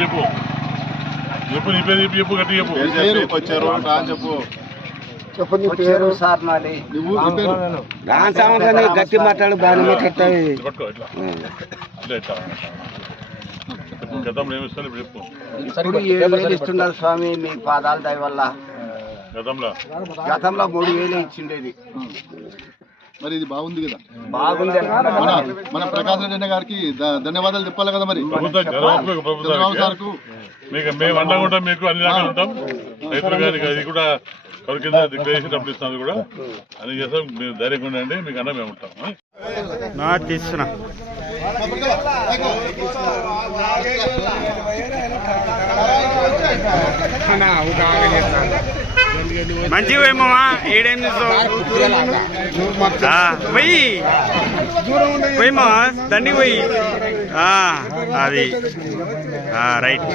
చెప్పు చెప్పు నీ పేరు చెప్పు చెప్పు గట్టి చెప్పు వచ్చారు చెప్పు వచ్చారు సార్ నాది గట్టి మాట్లాడు బాగా మాట్లాడతాయి. గతంలో ఏమి ఇస్తారు చెప్పు. ఇప్పుడు 7,000 ఇస్తున్నారు స్వామి మీ పాదాల దయ వల్ల. గతంలో 3,000 ఇచ్చిండేది. మరి ఇది బాగుంది కదా, బాగుంది. మన ప్రకాశ్ రెడ్డి గారికి ధన్యవాదాలు చెప్పాలి కదా. మరి ప్రభుత్వం మేము అండగా ఉంటాం, మీకు అన్ని రకాలు ఉంటాం. రైతులు గారికి అది కూడా కౌలు కింద డిక్లరేషన్ డబ్బులు ఇస్తున్నది కూడా అని చేస్తాం. మీరు ధైర్యంగా ఉండండి, మీకు అన్న మేము ఉంటాం. తీస్తున్నా మంచి పోయమ్మా ఏడేం పోయి పోయమ్మా దండికి పోయి అది రైట్.